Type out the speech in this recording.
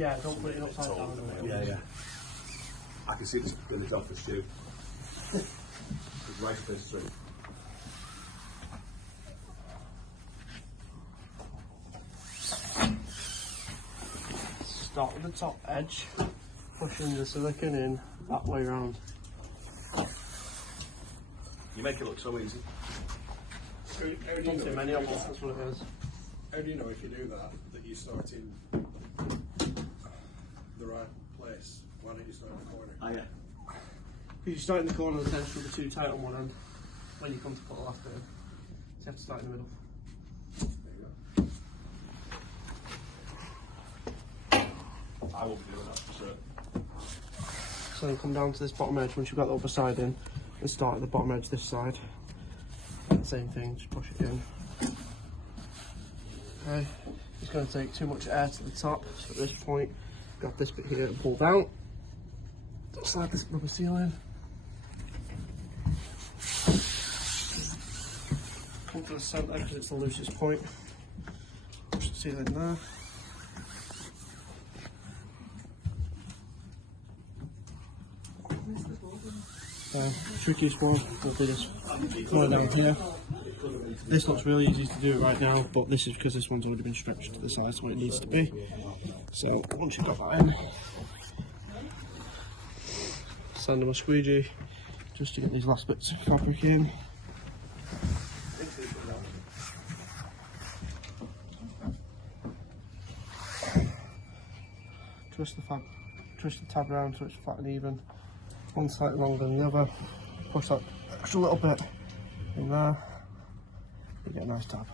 Yeah, don't put it upside down. Yeah, yeah. I can see this in the top of the stew. It's right this through. Start with the top edge, pushing the silicone in that way round. You make it look so easy. How do you Don't know too if many you of do us, that? that's what it is. How do you know if you do that you're starting the right place? Why don't you start in the corner? Oh yeah. Because you start in the corner, the tension will be too tight on one end when you come to put the last bit in. So you have to start in the middle. There you go. I won't be doing that for sure. So then come down to this bottom edge once you've got the upper side in and start at the bottom edge this side. Same thing, just push it in. Okay, it's going to take too much air to the top, so at this point, grab this bit here and pull down. Slide this rubber seal in. Come to the centre because it's the loosest point. Push the seal in there. Trickiest one will be this one down here. This looks really easy to do it right now, but this is because this one's already been stretched to the size where it needs to be. So once you've got that in, sand them a squeegee just to get these last bits of fabric in. Twist the tab around so it's flat and even. One slightly longer than the other. Push that extra little bit in there. You get a nice tab.